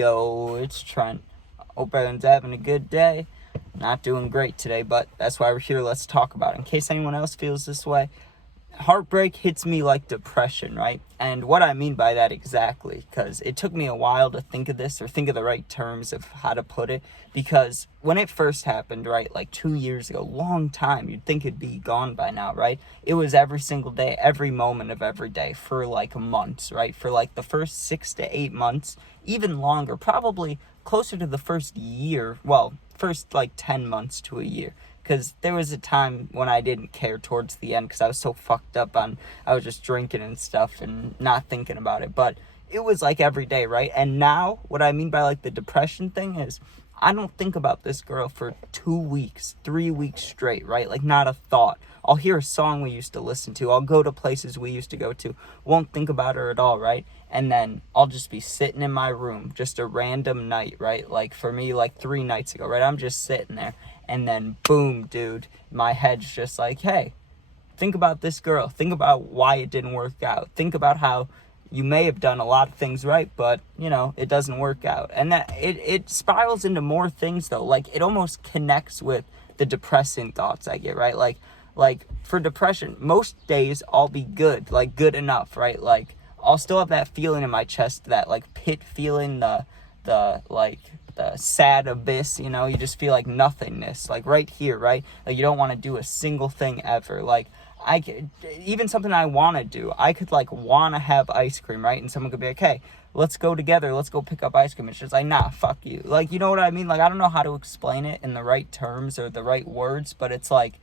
Yo, it's Trent. Hope everyone's having a good day. Not doing great today, but that's why we're here. Let's talk about it. In case anyone else feels this way, heartbreak hits me like depression, right? And what I mean by that exactly, because it took me a while to think of this or think of the right terms of how to put it, because when it first happened, right, like 2 years ago, long time, you'd think it'd be gone by now, right? It was every single day, every moment of every day for like months, right? For like the first 6 to 8 months, even longer, probably closer to the first year, well, first like 10 months to a year. Because there was a time when I didn't care towards the end because I was so fucked up I was just drinking and stuff and not thinking about it. But it was like every day, right? And now what I mean by like the depression thing is I don't think about this girl for 2 weeks, 3 weeks straight, right? Like not a thought. I'll hear a song we used to listen to. I'll go to places we used to go to. Won't think about her at all, right? And then I'll just be sitting in my room, just a random night, right? Like for me, like 3 nights ago, right? I'm just sitting there. And then boom, dude, my head's just like, hey, think about this girl. Think about why it didn't work out. Think about how you may have done a lot of things right, but, you know, it doesn't work out. And that it spirals into more things, though. Like, it almost connects with the depressing thoughts I get, right? Like for depression, most days I'll be good, like good enough, right? Like, I'll still have that feeling in my chest, that, like, pit feeling, the sad abyss, you know, you just feel like nothingness, like right here, right? Like you don't want to do a single thing ever. Like I could, even something I want to do, I could like want to have ice cream, right? And someone could be like, hey, let's go together, let's go pick up ice cream. It's just like, nah, fuck you. Like, you know what I mean? Like, I don't know how to explain it in the right terms or the right words, but it's like,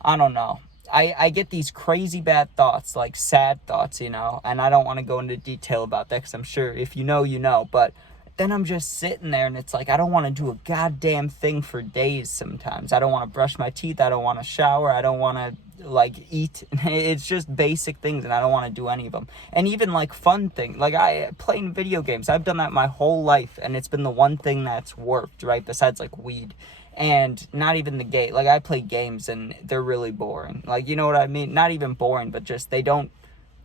I don't know. I get these crazy bad thoughts, like sad thoughts, you know, and I don't want to go into detail about that because I'm sure if you know, you know, but then I'm just sitting there and it's like, I don't want to do a goddamn thing for days sometimes. I don't want to brush my teeth. I don't want to shower. I don't want to, like, eat. It's just basic things and I don't want to do any of them. And even, like, fun things. Like, playing video games. I've done that my whole life and it's been the one thing that's worked, right? Besides, like, weed. And not even the game. Like, I play games and they're really boring. Like, you know what I mean? Not even boring, but just they don't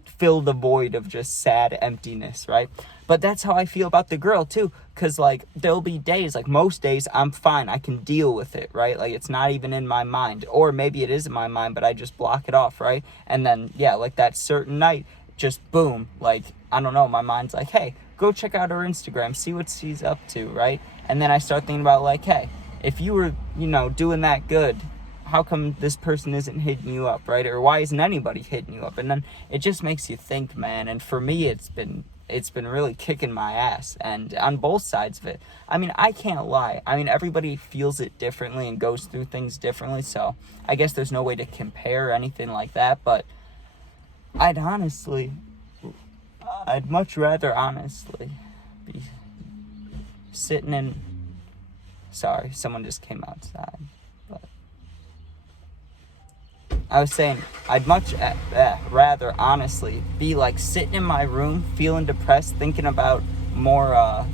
fill the void of just sad emptiness, right? But that's how I feel about the girl too, because like there'll be days, like most days I'm fine, I can deal with it, right? Like it's not even in my mind, or maybe it is in my mind but I just block it off, right? And then yeah, like that certain night, just boom, like I don't know, my mind's like, hey, go check out her Instagram, see what she's up to, right? And then I start thinking about like, hey, if you were, you know, doing that good, how come this person isn't hitting you up, right? Or why isn't anybody hitting you up? And then it just makes you think, man. And for me, it's been really kicking my ass, and on both sides of it. I mean, I can't lie. I mean, everybody feels it differently and goes through things differently, so I guess there's no way to compare or anything like that, but I'd much rather honestly be sitting in, sorry, someone just came outside. I was saying, I'd much rather, honestly, be, like, sitting in my room, feeling depressed, thinking about more,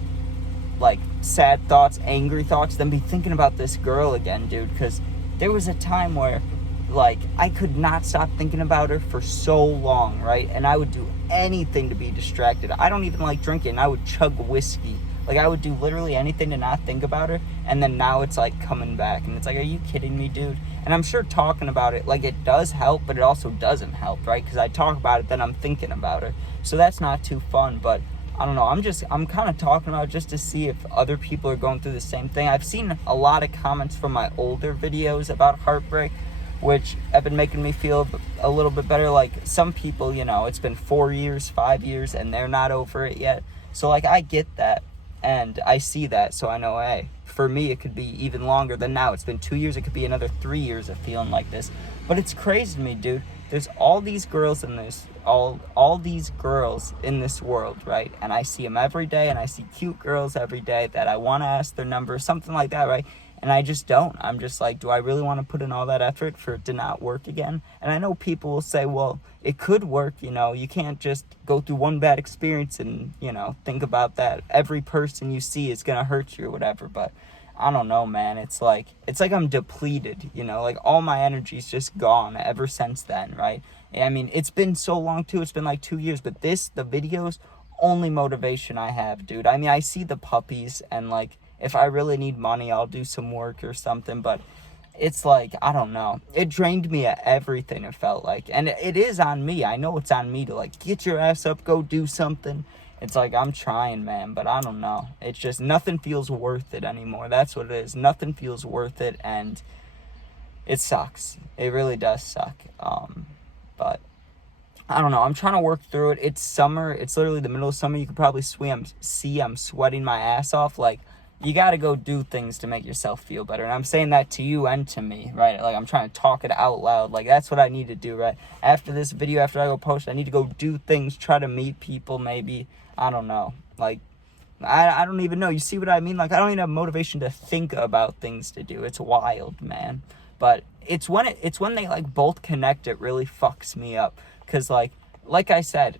like, sad thoughts, angry thoughts, than be thinking about this girl again, dude. Because there was a time where, like, I could not stop thinking about her for so long, right? And I would do anything to be distracted. I don't even like drinking. I would chug whiskey. Like, I would do literally anything to not think about her, and then now it's, like, coming back, and it's like, are you kidding me, dude? And I'm sure talking about it, like, it does help, but it also doesn't help, right? Because I talk about it, then I'm thinking about her. So that's not too fun, but I don't know. I'm kind of talking about it just to see if other people are going through the same thing. I've seen a lot of comments from my older videos about Heartbreak, which have been making me feel a little bit better. Like, some people, you know, it's been 4 years, 5 years, and they're not over it yet. So, like, I get that. And I see that, so I know, hey, for me, it could be even longer than now. It's been 2 years. It could be another 3 years of feeling like this. But it's crazy to me, dude. There's all these girls in this, all these girls in this world, right? And I see them every day, and I see cute girls every day that I want to ask their number, something like that, right? And I just don't. I'm just like, do I really want to put in all that effort for it to not work again? And I know people will say, well, it could work, you know. You can't just go through one bad experience and, you know, think about that. Every person you see is going to hurt you or whatever. But I don't know, man. It's like I'm depleted, you know. Like, all my energy's just gone ever since then, right? I mean, it's been so long, too. It's been like 2 years. But the videos only motivation I have, dude. I mean, I see the puppies, and like, if I really need money, I'll do some work or something, but it's like, I don't know. It drained me at everything, it felt like. And it is on me. I know it's on me to, like, get your ass up, go do something. It's like, I'm trying, man, but I don't know. It's just, nothing feels worth it anymore. That's what it is. Nothing feels worth it, and it sucks. It really does suck. But I don't know. I'm trying to work through it. It's summer. It's literally the middle of summer. You could probably see I'm sweating my ass off. Like, you got to go do things to make yourself feel better. And I'm saying that to you and to me, right? Like, I'm trying to talk it out loud. Like, that's what I need to do, right? After this video, after I go post, I need to go do things, try to meet people, maybe. I don't know. Like, I don't even know. You see what I mean? Like, I don't even have motivation to think about things to do. It's wild, man. But it's when they, like, both connect, it really fucks me up. Because, like I said,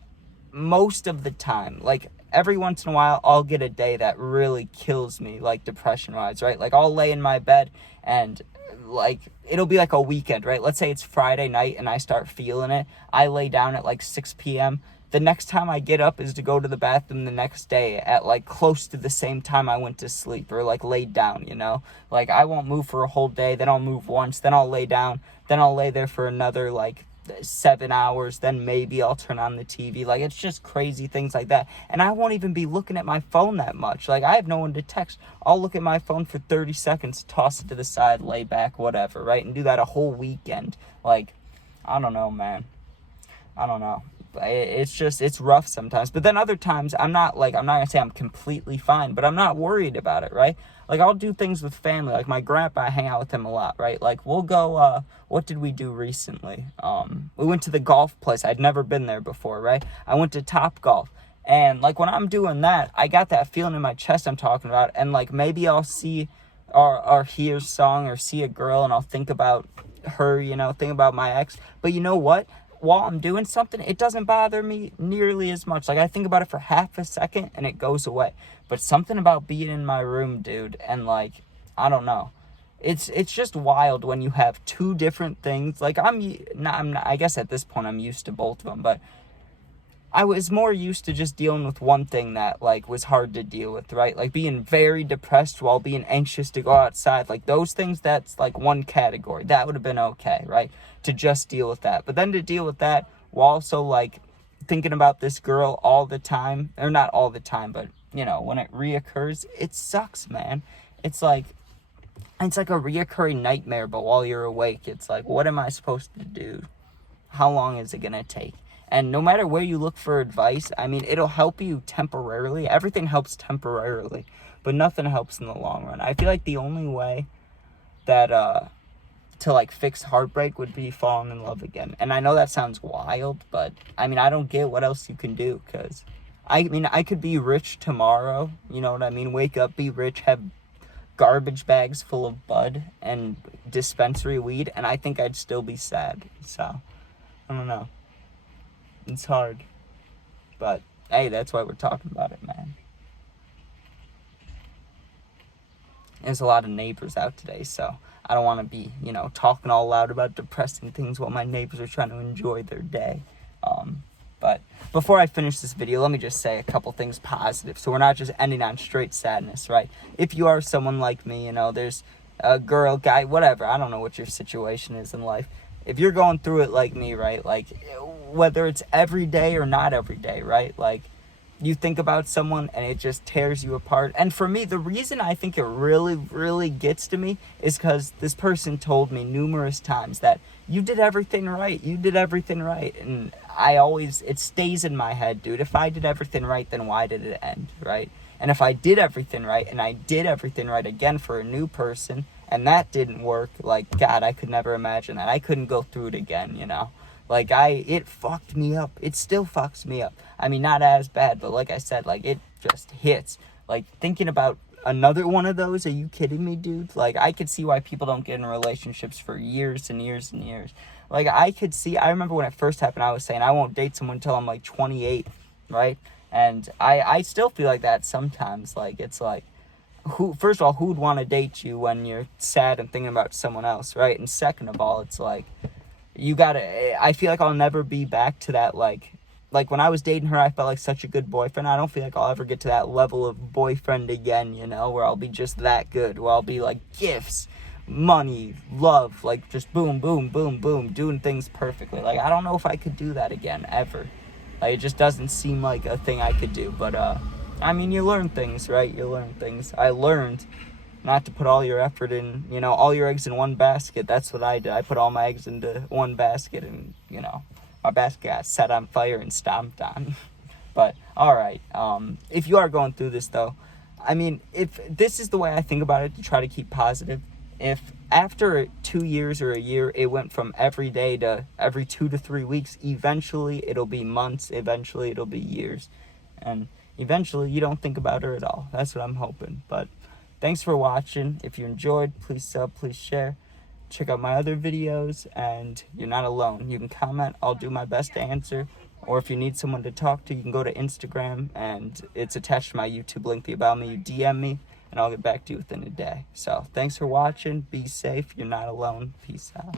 most of the time, like, every once in a while, I'll get a day that really kills me, like, depression-wise, right? Like, I'll lay in my bed, and, like, it'll be like a weekend, right? Let's say it's Friday night, and I start feeling it. I lay down at, like, 6 p.m. The next time I get up is to go to the bathroom the next day at, like, close to the same time I went to sleep, or, like, laid down, you know? Like, I won't move for a whole day, then I'll move once, then I'll lay down, then I'll lay there for another, like, 7 hours, then maybe I'll turn on the TV. Like, it's just crazy things like that. And I won't even be looking at my phone that much. Like, I have no one to text. I'll look at my phone for 30 seconds, toss it to the side, lay back, whatever, right? And do that a whole weekend. Like, I don't know, man. I don't know. It's just, it's rough sometimes. But then other times, I'm not gonna say I'm completely fine, but I'm not worried about it, right? Like, I'll do things with family. Like, my grandpa, I hang out with him a lot, right? Like, we'll go, what did we do recently? We went to the golf place. I'd never been there before, right? I went to Top Golf. And, like, when I'm doing that, I got that feeling in my chest I'm talking about. And, like, maybe I'll see or hear a song or see a girl, and I'll think about her, you know, think about my ex. But you know what? While I'm doing something, it doesn't bother me nearly as much. Like, I think about it for half a second, and it goes away. But something about being in my room, dude, and, like, I don't know. It's just wild when you have two different things. Like, I'm not, I guess at this point I'm used to both of them, but I was more used to just dealing with one thing that, like, was hard to deal with, right? Like, being very depressed while being anxious to go outside. Like, those things, that's, like, one category. That would have been okay, right? To just deal with that. But then to deal with that while also, like, thinking about this girl all the time. Or not all the time, but, you know, when it reoccurs, it sucks, man. It's like a reoccurring nightmare, but while you're awake, it's like, what am I supposed to do? How long is it going to take? And no matter where you look for advice, I mean, it'll help you temporarily. Everything helps temporarily, but nothing helps in the long run. I feel like the only way that, to, like, fix heartbreak would be falling in love again. And I know that sounds wild, but, I mean, I don't get what else you can do, because, I mean, I could be rich tomorrow, you know what I mean? Wake up, be rich, have garbage bags full of bud and dispensary weed, and I think I'd still be sad. So, I don't know. It's hard. But, hey, that's why we're talking about it, man. There's a lot of neighbors out today, so I don't want to be, you know, talking all loud about depressing things while my neighbors are trying to enjoy their day. But before I finish this video, let me just say a couple things positive, so we're not just ending on straight sadness, right? If you are someone like me, you know, there's a girl, guy, whatever, I don't know what your situation is in life. If you're going through it like me, right, like, whether it's every day or not every day, right, like, you think about someone and it just tears you apart. And for me, the reason I think it really, really gets to me is because this person told me numerous times that you did everything right. You did everything right. And it stays in my head, dude. If I did everything right, then why did it end, right? And if I did everything right and I did everything right again for a new person and that didn't work, like, God, I could never imagine that. I couldn't go through it again, you know? Like, it fucked me up. It still fucks me up. I mean, not as bad, but like I said, like, it just hits. Like, thinking about another one of those, are you kidding me, dude? Like, I could see why people don't get in relationships for years and years and years. Like, I remember when it first happened, I was saying I won't date someone until I'm, like, 28, right? And I still feel like that sometimes. Like, it's like, first of all, who would want to date you when you're sad and thinking about someone else, right? And second of all, it's like, I feel like I'll never be back to that, like, like when I was dating her, I felt like such a good boyfriend. I don't feel like I'll ever get to that level of boyfriend again, you know, where I'll be just that good, where I'll be like gifts, money, love, like just boom, boom, boom, boom, doing things perfectly. Like, I don't know if I could do that again, ever. Like, it just doesn't seem like a thing I could do. But, I mean, you learn things, right? You learn things. I learned not to put all your effort in, you know, all your eggs in one basket. That's what I did. I put all my eggs into one basket, and, you know, my basket got set on fire and stomped on. But, all right. If you are going through this, though, I mean, if this is the way I think about it, to try to keep positive. If after 2 years or a year, it went from every day to every 2 to 3 weeks, eventually it'll be months. Eventually it'll be years. And eventually you don't think about her at all. That's what I'm hoping. But thanks for watching. If you enjoyed, please sub, please share. Check out my other videos, and you're not alone. You can comment. I'll do my best to answer. Or if you need someone to talk to, you can go to Instagram, and it's attached to my YouTube link, the About Me. You DM me, and I'll get back to you within a day. So thanks for watching. Be safe. You're not alone. Peace out.